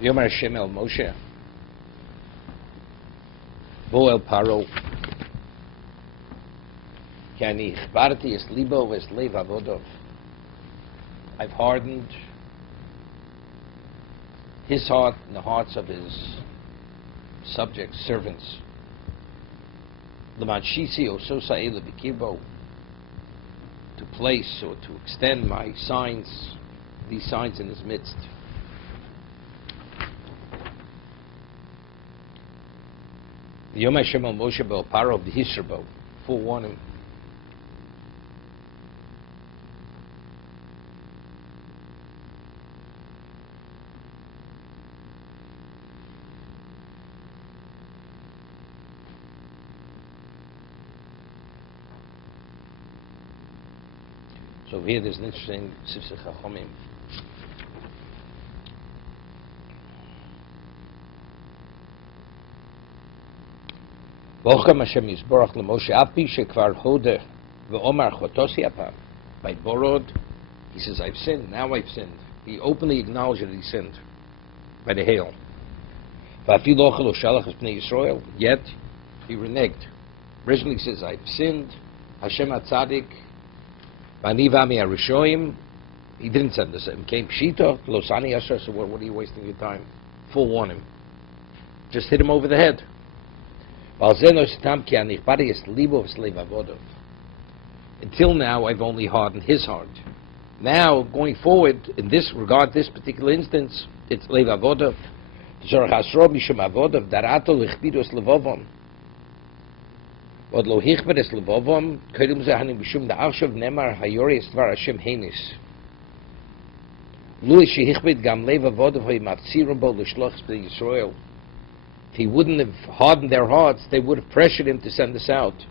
Yomer Hashem el Moshe, Bo el Paro, Ki ani ichbarti es libo ves lev avodov. I've hardened his heart and the hearts of his subjects, servants. L'man shisi ososa ele b'kirbo, to place or to extend my signs, these signs in his midst. Yom Hashem al Moshe bel Paro b'hisrbo, forewarning. So here there's an interesting Sifsei Chachomim. V'ocham Hashem Yisborach l'Moshe api shekvar hodeh v'omar chotosi apam. By borod, he says, I've sinned, now I've sinned. He openly acknowledged that he sinned by the hail. V'afi lo chelo shalach es bnei Yisrael, yet he reneged. Originally he says, I've sinned, Hashem HaTzadik, V'ani v'ami harishoim, he didn't send us. It came pshita, losani yasher, so what are you wasting your time? Forewarn him. Just hit him over the head. Until now, I've only hardened his heart. Now, going forward, in this regard, this particular instance, it's lev avodov. Zorach hasro mishum avodov, darato lichbidos levovom. Od lo hichbedes levovom, kedum zehani mishum da'arshav nemar hayori estvar Hashem henis. Lui shehichbed gam lev avodov hoy maftsirum bo l'shloch b'nei Yisrael. If he wouldn't have hardened their hearts, they would have pressured him to send us out.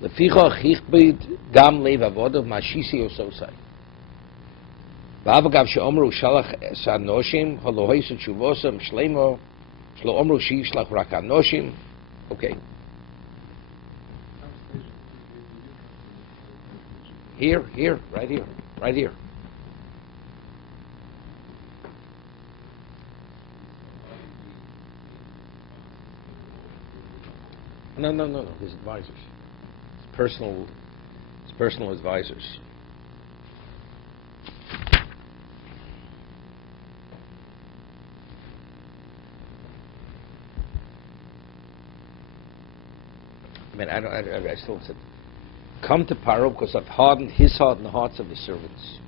Lefichach hichbed gam lev avodov mashisi ososai. V'avagav she'omru shalach es anoshim holo hoyset shuvosam shleimo shlo omru she'yishlach rak anoshim. Okay. Here, right here. No. His advisors. His personal advisors. I mean, I still said, come to Paro because I've hardened his heart and the hearts of his servants.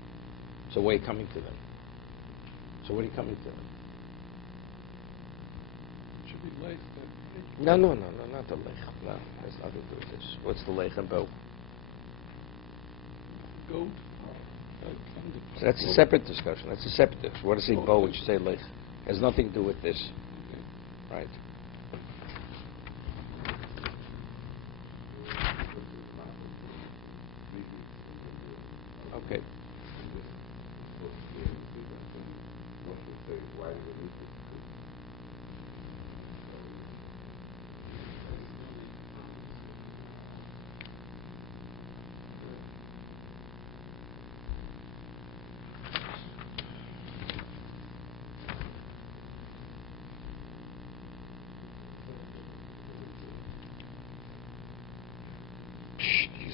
So where are you coming to them? Should be late. No, not the lech. No, has nothing to do with this. What's the lech about? Goat. So that's a separate discussion. What does he bow? Would you say lech? Has nothing to do with this. Okay. Right. Okay.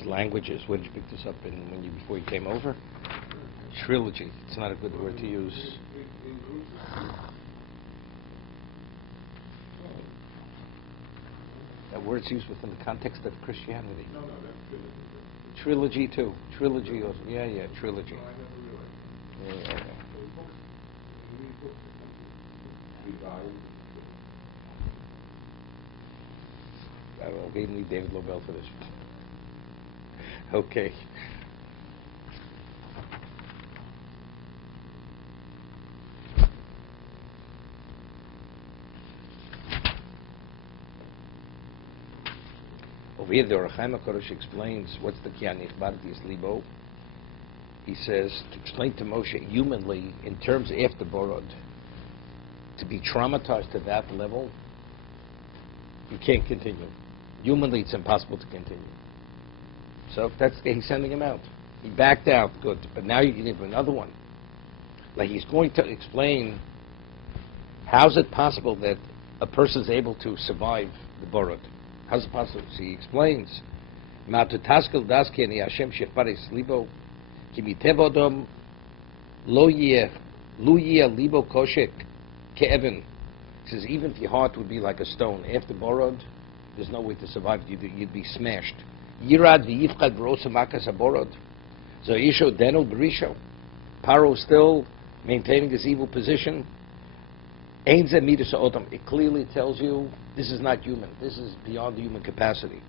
Languages. Where did you pick this up in before you came over? Trilogy. It's not a good word to use. That word's used within the context of Christianity. No, that's trilogy too. Trilogy also. Yeah, trilogy. Yeah. I gave me David Lobel for this. Okay. Over here, the Orachaim HaKadosh explains what's the Kianich Bardius Libo. He says, to explain to Moshe humanly, in terms after Borod, to be traumatized to that level, you can't continue. Humanly, it's impossible to continue. So he's sending him out. He backed out, good. But now you can give him another one. Like he's going to explain How's it possible that a person is able to survive the borod? How's it possible? So he explains, "Ma'atutaskel daski ani Hashem sheparis libo kimitevodom lo yeh libo koshek ke'evin." He says, even if your heart would be like a stone, after borod, there's no way to survive. You'd be smashed. Yirad v'yifchad v'rosa makas haborod. So Isho deno b'risho. Paro still maintaining this evil position. Ein ze midas ha'odam. It clearly tells you this is not human. This is beyond the human capacity.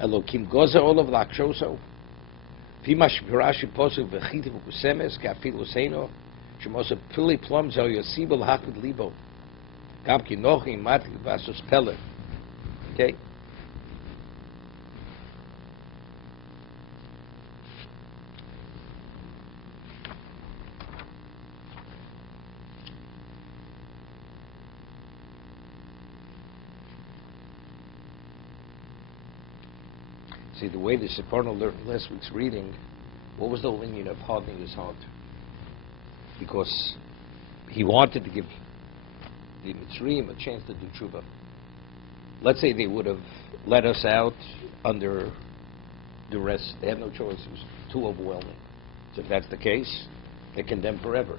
Elokim gozer olav lakshoso. Pimash Rashi posuk v'chiti v'kusemes ka'afil useino. Shemosa pili plum zel yosibel hakid libo. Okay? See, the way the Sephorno learned last week's reading, what was the opinion of hardening his heart? Because he wanted to give the Mitzrayim a chance to do tshuva. Let's say they would have let us out under duress. They had no choice. It was too overwhelming. So if that's the case, they're condemned forever.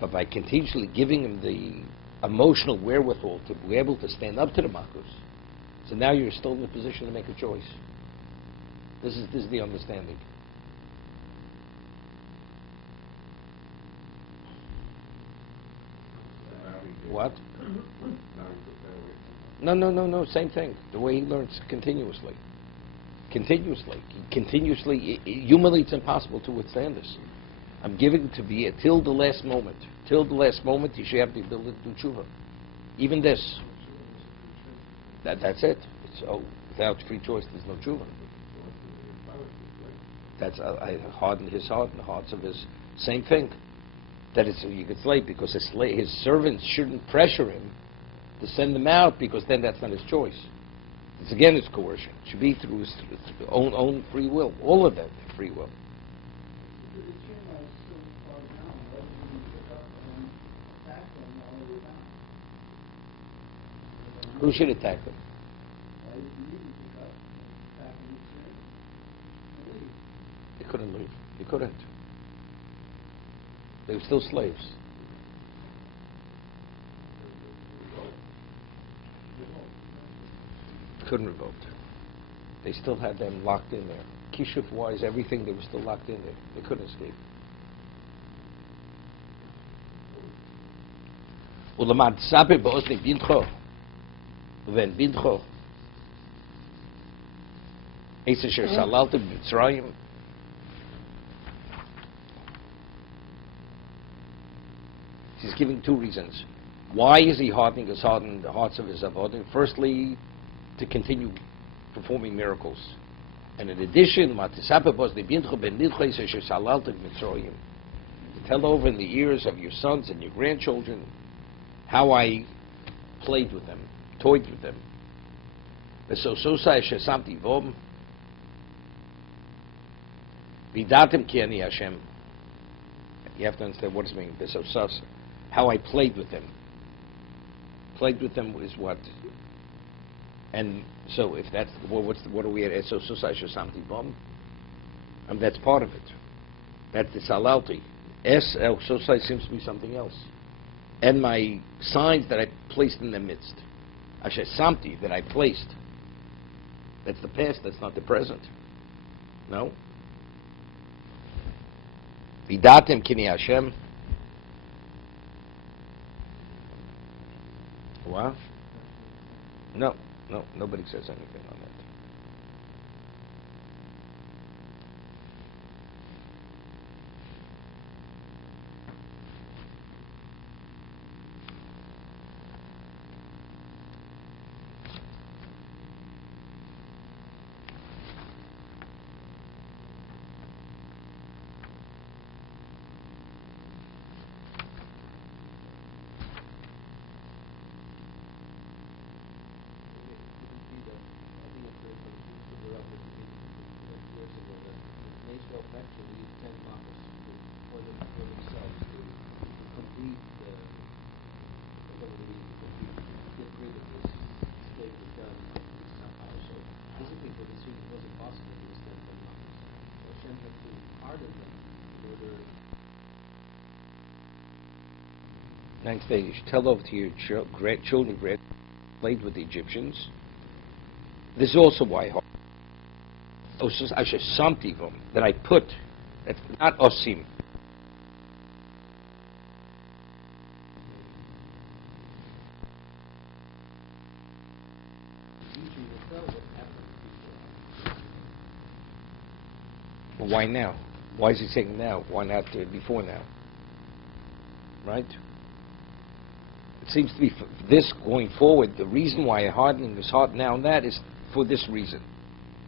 But by continuously giving them the emotional wherewithal to be able to stand up to the Makos, so now you're still in the position to make a choice. This is the understanding. What? No. Same thing. The way he learns continuously. Humanly, it's impossible to withstand this. I'm giving to be till the last moment. Till the last moment, you should have the ability to do tshuva. Even this. That's it. Without free choice, there's no tshuva. That's harden his heart and the hearts of his. Same thing. That it's you could slave because his servants shouldn't pressure him to send them out because then that's not his choice. It's coercion. It should be through his own free will. All of that free will. Who should attack them? They couldn't leave. They couldn't. They were still slaves. Couldn't revolt. They still had them locked in there. Kishuf-wise, everything, they were still locked in there. They couldn't escape. Ulamad sabe ba'ozni bintcho. Uven bintcho. Eisesher salalta b'Mitzrayim. He's giving two reasons. Why is he hardening his heart and the hearts of his avodim? Firstly, to continue performing miracles. And in addition, to tell over in the ears of your sons and your grandchildren how I played with them, toyed with them. You have to understand what it means. How I played with them. Played with them is what? And so if that's, what are we at? So Samti Bom? That's part of it. That's the Salalti. Sosai seems to be something else. And my signs that I placed in the midst. Asher Samti, that I placed. That's the past, that's not the present. No? Vidatim Kini Hashem. What? No, nobody says anything on that. Ninth day, you should tell over to your children, played with the Egyptians. This is also why I should something that I put, that's not osim. Well, why now? Why is he saying now? Why not before now? Right? It seems to be for this going forward. The reason why hardening is hard now and that is for this reason.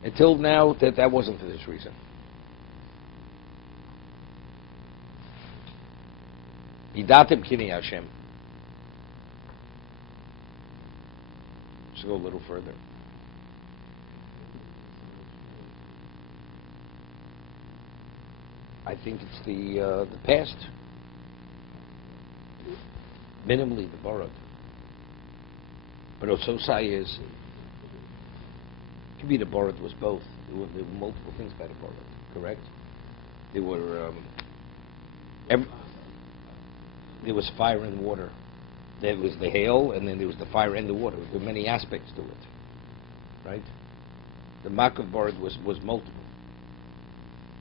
Until now, that wasn't for this reason. Yidatim kini Hashem. Let's go a little further. I think it's the past. Minimally the borrowed. But Ososai is, could be the borrowed was both. There were multiple things by the borrowed, correct? There were, there was fire and water. There was the hail, and then there was the fire and the water. There were many aspects to it, right? The mark of borrowed was multiple.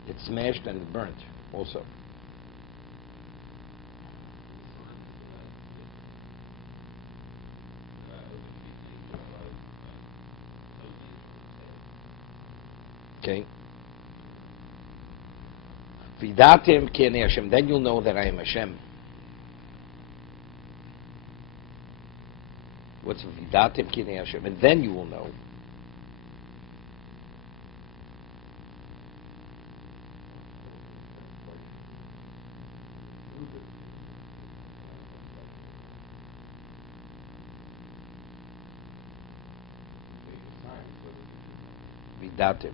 It smashed and it burnt also. Okay. Vidatim ki ani Hashem. Then you'll know that I am Hashem. What's vidatim ki ani Hashem? And then you will know. Vidatim.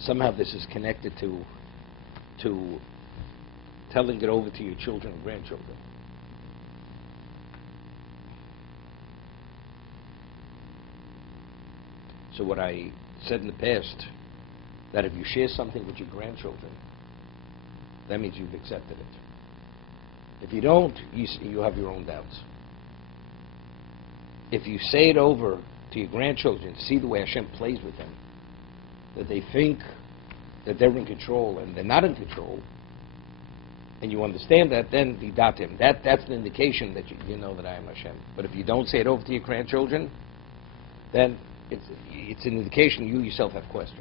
Somehow this is connected to telling it over to your children and grandchildren. So what I said in the past, that if you share something with your grandchildren, that means you've accepted it. If you don't, you have your own doubts. If you say it over to your grandchildren, see the way Hashem plays with them, that they think that they're in control and they're not in control, and you understand that, then vidatim. That's an indication that you know that I am Hashem. But if you don't say it over to your grandchildren, then it's an indication you yourself have questions.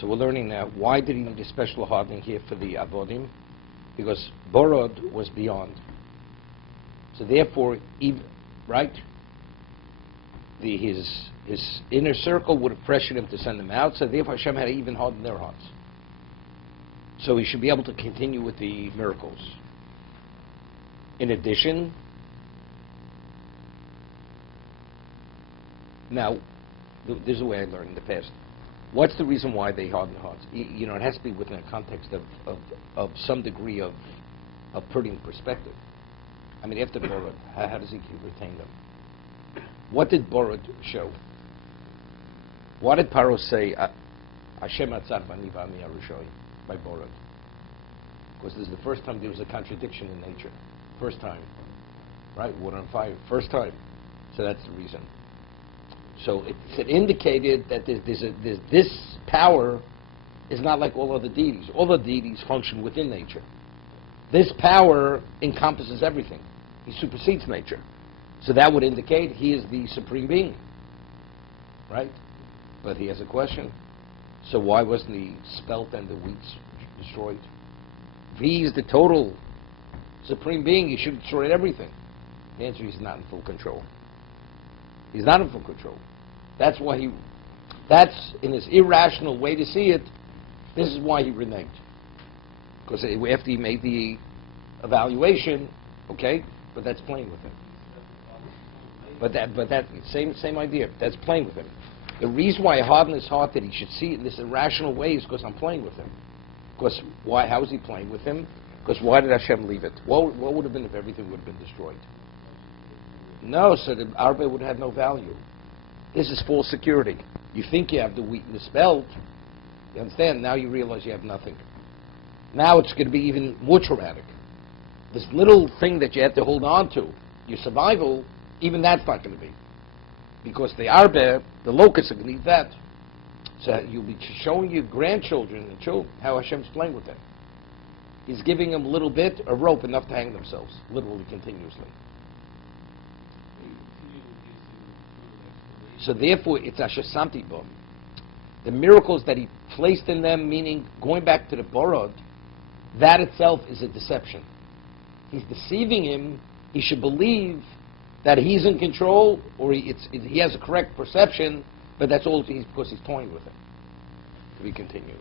So we're learning now, why did he need a special hardening here for the avodim? Because borod was beyond. So therefore, right? His inner circle would have pressured him to send them out, so therefore Hashem had to even harden their hearts. So he should be able to continue with the miracles. In addition, now, this is the way I learned in the past. What's the reason why they harden their hearts? You know, it has to be within a context of some degree of putting perspective. I mean, after Borod, how does he retain them? What did Borod show? What did Paro say? Hashem atzar bani v'ani arushoy by Borod. Because this is the first time there was a contradiction in nature. First time, right? Water and fire. First time. So that's the reason. So it indicated that this power is not like all other deities. All the deities function within nature. This power encompasses everything. He supersedes nature. So that would indicate he is the supreme being. Right? But he has a question. So why wasn't the spelt and the wheat destroyed? If he is the total supreme being, he should destroy everything. The answer is he's not in full control. He's not in full control. That's why that's in his irrational way to see it, this is why he reneged. Because after he made the evaluation, okay, but that's playing with him. But that same idea. That's playing with him. The reason why I harden his heart that he should see it in this irrational way is because I'm playing with him. Because why? How is he playing with him? Because why did Hashem leave it? What would have been if everything would have been destroyed? No, so the Arba would have no value. This is false security. You think you have the wheat and the spelt. You understand? Now you realize you have nothing. Now it's going to be even more traumatic. This little thing that you have to hold on to, your survival, even that's not going to be. Because the Arba, the locusts are going to need that. So you'll be showing your grandchildren and children how Hashem's playing with them. He's giving them a little bit, a rope enough to hang themselves, literally, continuously. So therefore, it's Asher Samti Bo. The miracles that he placed in them, meaning going back to the Borod, that itself is a deception. He's deceiving him. He should believe that he's in control, or he has a correct perception, but that's all because he's toying with it. To be continued.